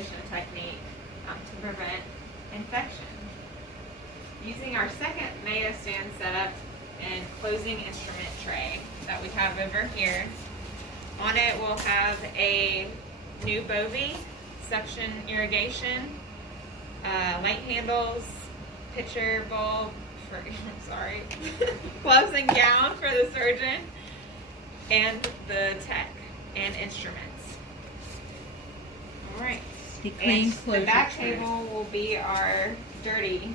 ventilation technique to prevent infection. Using our second Mayo stand setup and closing instrument tray that we have over here. On it we'll have a new Bowel suction irrigation, light handles, pitcher bulb, gloves and gown for the surgeon, and the tech and instruments. All right. And the back table will be our dirty,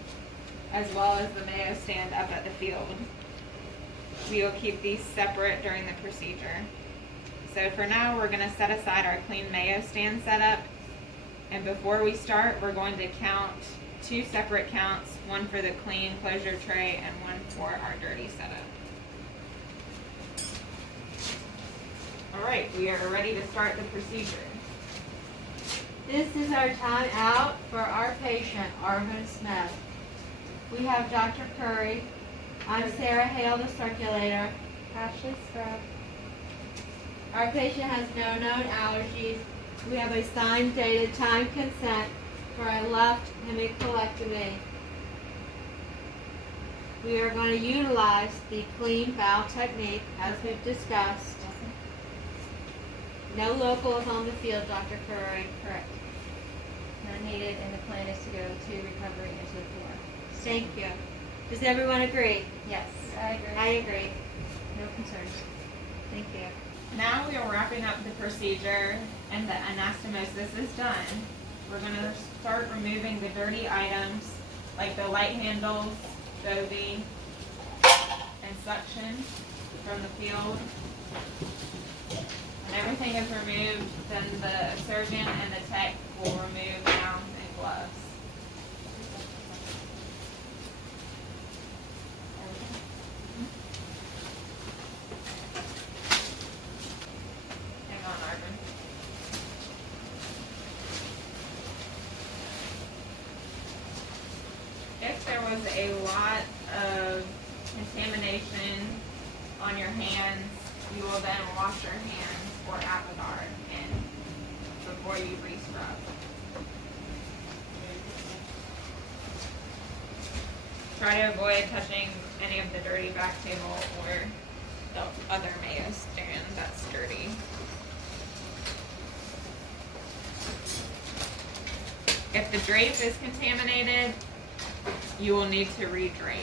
as well as the Mayo stand up at the field. We will keep these separate during the procedure. So for now, we're going to set aside our clean Mayo stand setup. And before we start, we're going to count 2 separate counts, one for the clean closure tray and one for our dirty setup. All right, we are ready to start the procedure. This is our time out for our patient, Arvin Smith. We have Dr. Curry. I'm Sarah Hale, the circulator. Ashley Scrub. Our patient has no known allergies. We have a signed, dated, time consent for a left hemicolectomy. We are going to utilize the clean bowel technique as we've discussed. No locals on the field, Dr. Curry. Correct. None needed, and the plan is to go to recovery into the floor. Thank you. Does everyone agree? Yes, I agree. I agree. No concerns. Thank you. Now we are wrapping up the procedure and the anastomosis is done. We're going to start removing the dirty items like the light handles, Bowel, and suction from the field. When everything is removed, then the surgeon and the tech will remove gowns and gloves. Hang on, Arvin. If there was a lot of contamination on your hands, you will then wash your hands or Avidar before you re-scrub. Try to avoid touching any of the dirty back table or the other Mayo stand that's dirty. If the drape is contaminated, you will need to re-drape.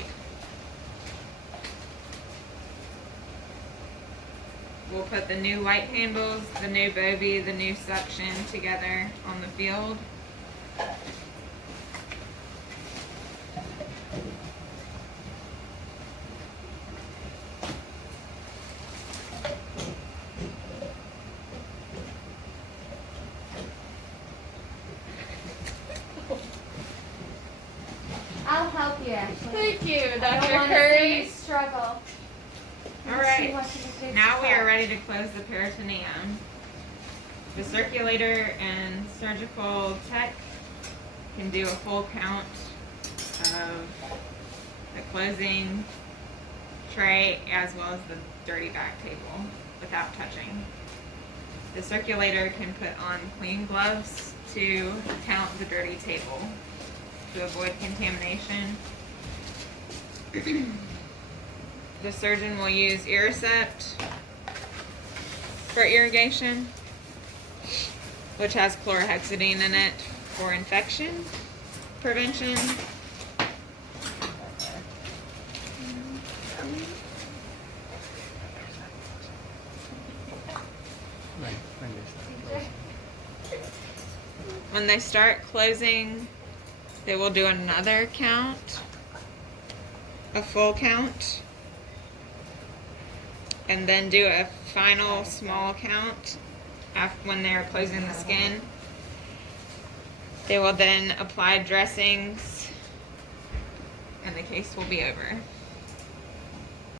We'll put the new light handles, the new Bowel, the new suction together on the field. I'll help you, Ashley. Thank you, I don't Dr. want to see Curry. you struggle. All right, now we are ready to close the peritoneum. The circulator and surgical tech can do a full count of the closing tray as well as the dirty back table without touching. The circulator can put on clean gloves to count the dirty table to avoid contamination. The surgeon will use Irricept for irrigation, which has chlorhexidine in it for infection prevention. When they start closing, they will do another count, a full count, and then do a final small count after when they're closing the skin. They will then apply dressings and the case will be over.